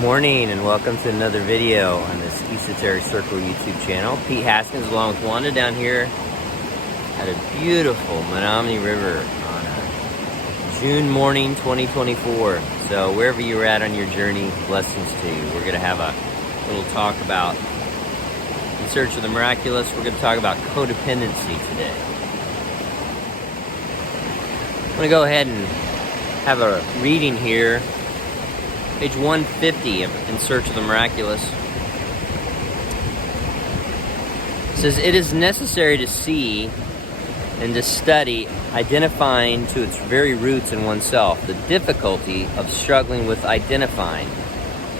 morning and welcome to another video on this Esoteric Circle YouTube channel. Pete Haskins along with Wanda down here at a beautiful Menominee River on a June morning 2024. So wherever you're at on your journey, blessings to you. We're going to have a little talk about In Search of the Miraculous. We're going to talk about codependency today. I'm going to go ahead and have a reading here. Page 150 of In Search of the Miraculous. It says, it is necessary to see and to study, identifying to its very roots in oneself. The difficulty of struggling with identifying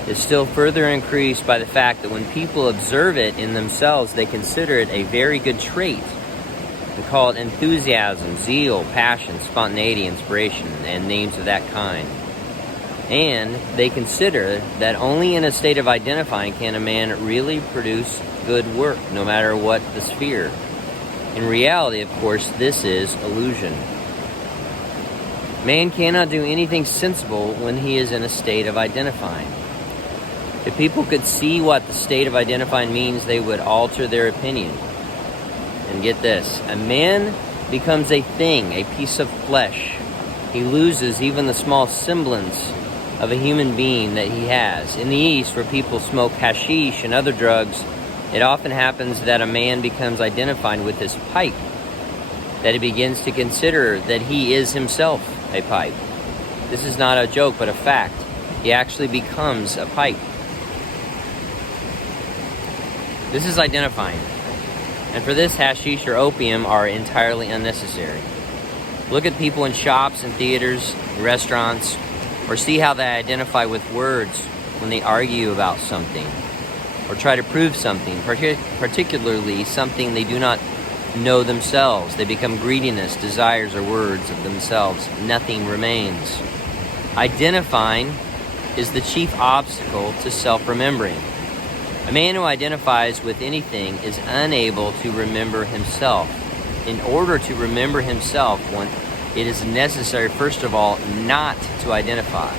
is still further increased by the fact that when people observe it in themselves, they consider it a very good trait and call it enthusiasm, zeal, passion, spontaneity, inspiration, and names of that kind. And they consider that only in a state of identifying can a man really produce good work, no matter what the sphere. In reality, of course, this is illusion. Man cannot do anything sensible when he is in a state of identifying. If people could see what the state of identifying means, they would alter their opinion. And get this, a man becomes a thing, a piece of flesh. He loses even the small semblance of a human being that he has. In the East, where people smoke hashish and other drugs, it often happens that a man becomes identified with his pipe, that he begins to consider that he is himself a pipe. This is not a joke, but a fact. He actually becomes a pipe. This is identifying. And for this, hashish or opium are entirely unnecessary. Look at people in shops and theaters, restaurants, or see how they identify with words when they argue about something or try to prove something, particularly something they do not know themselves. They become greediness, desires, or words of themselves. Nothing remains. Identifying is the chief obstacle to self-remembering. A man who identifies with anything is unable to remember himself. In order to remember himself, it is necessary, first of all, not to identify.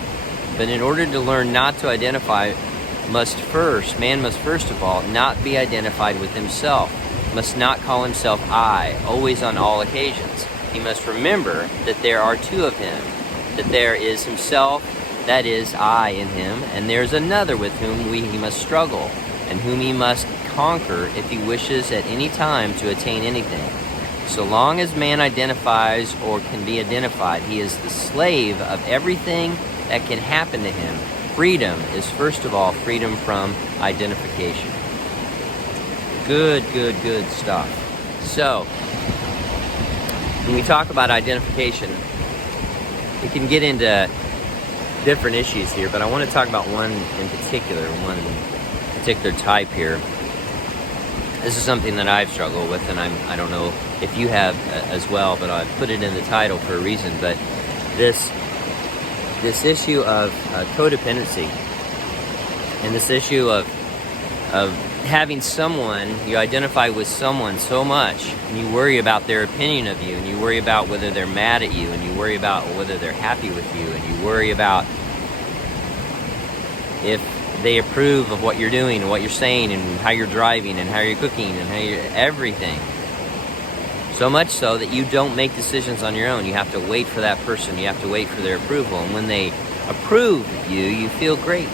But in order to learn not to identify, man must first of all not be identified with himself, must not call himself I, always on all occasions. He must remember that there are two of him, that there is himself, that is I in him, and there's another with whom he must struggle, and whom he must conquer if he wishes at any time to attain anything. So long as man identifies or can be identified, he is the slave of everything that can happen to him. Freedom is, first of all, freedom from identification. Good stuff. So, when we talk about identification, we can get into different issues here, but I want to talk about one particular type here. This is something that I've struggled with, and I don't know if you have as well, but I've put it in the title for a reason. But this issue of codependency, and this issue of having someone, you identify with someone so much, and you worry about their opinion of you, and you worry about whether they're mad at you, and you worry about whether they're happy with you, and you worry about if they approve of what you're doing and what you're saying and how you're driving and how you're cooking and how you're everything. So much so that you don't make decisions on your own. You have to wait for that person. You have to wait for their approval. And when they approve of you, you feel great.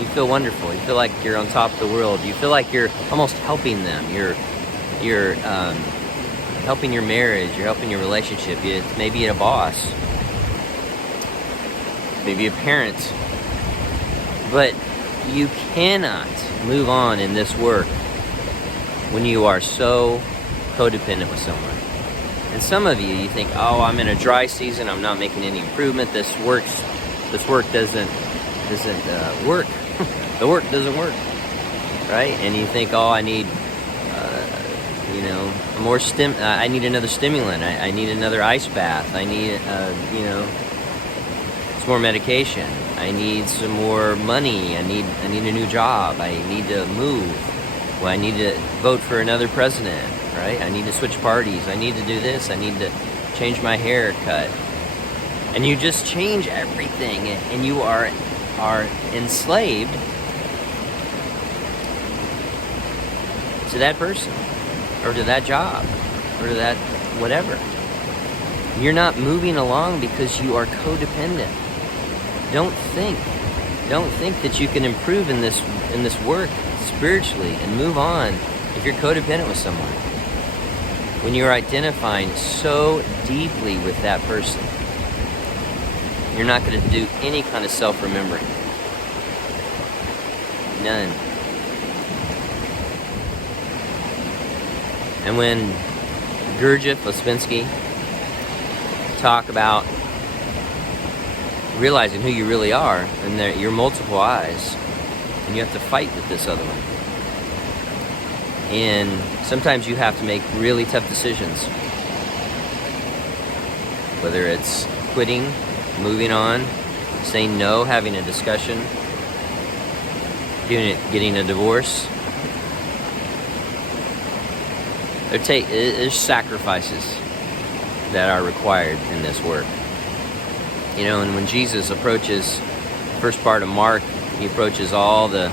You feel wonderful. You feel like you're on top of the world. You feel like you're almost helping them. You're helping your marriage. You're helping your relationship. It's maybe a boss. Maybe a parent. But you cannot move on in this work when you are so codependent with someone. And some of you think, oh, I'm in a dry season, I'm not making any improvement, this work doesn't work. The work doesn't work, right? And you think, oh, I need more I need another stimulant, I need another ice bath, I need some more medication, I need some more money, I need a new job, I need to move, well, I need to vote for another president, right? I need to switch parties, I need to do this, I need to change my haircut. And you just change everything, and you are are enslaved to that person, or to that job, or to that whatever. You're not moving along because you are codependent. Don't think that you can improve in this work spiritually and move on if you're codependent with someone. When you're identifying so deeply with that person, you're not going to do any kind of self-remembering. None. And when Gurdjieff, Ouspensky talk about realizing who you really are, and your multiple eyes, and you have to fight with this other one. And sometimes you have to make really tough decisions. Whether it's quitting, moving on, saying no, having a discussion, getting a divorce. There's sacrifices that are required in this work. You know, and when Jesus approaches the first part of Mark, he approaches all the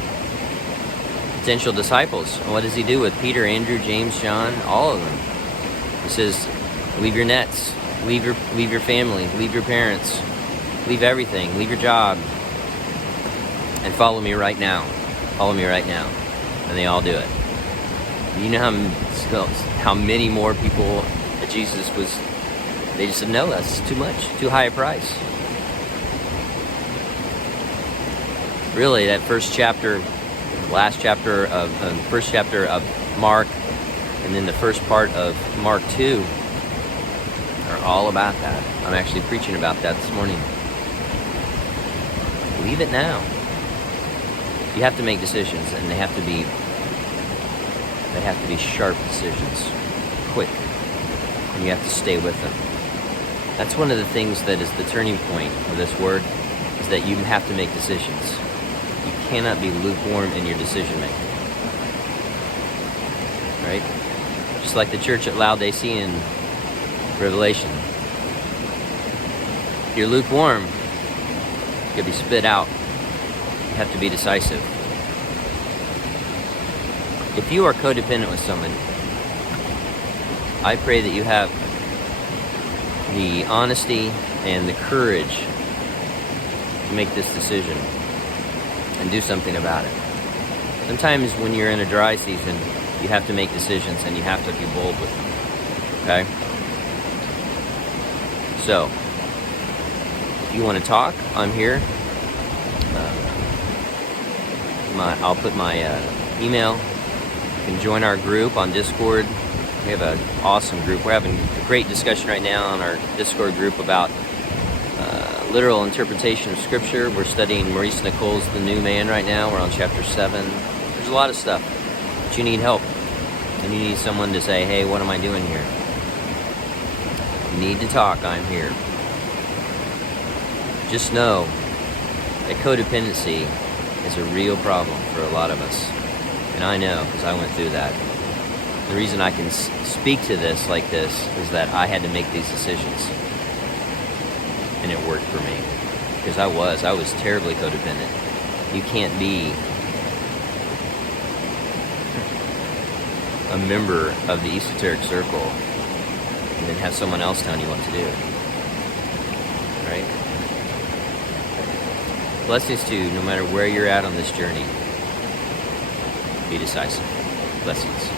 potential disciples. And what does he do with Peter, Andrew, James, John, all of them? He says, leave your nets, leave your family, leave your parents, leave everything, leave your job, and follow me right now. Follow me right now. And they all do it. You know how many more people that Jesus was, they just said, no, that's too much, too high a price. Really, that first chapter of Mark, and then the first part of Mark 2 are all about that. I'm actually preaching about that this morning. Leave it now. You have to make decisions, and they have to be sharp decisions, quick, and you have to stay with them. That's one of the things that is the turning point of this work, is that you have to make decisions. You cannot be lukewarm in your decision making, right? Just like the church at Laodicea in Revelation. If you're lukewarm, you'll be spit out. You have to be decisive. If you are codependent with someone, I pray that you have the honesty and the courage to make this decision and do something about it. Sometimes when you're in a dry season, you have to make decisions and you have to be bold with them. Okay? So, if you want to talk, I'm here. I'll put my email. You can join our group on Discord. We have an awesome group. We're having a great discussion right now on our Discord group about literal interpretation of Scripture. We're studying Maurice Nicole's The New Man right now. We're on chapter 7. There's a lot of stuff, but you need help. And you need someone to say, hey, what am I doing here? You need to talk, I'm here. Just know that codependency is a real problem for a lot of us. And I know, because I went through that. The reason I can speak to this like this is that I had to make these decisions. And it worked for me. Because I was terribly codependent. You can't be a member of the esoteric circle and then have someone else telling you what to do. Right? Blessings to you, no matter where you're at on this journey. Be decisive. Blessings.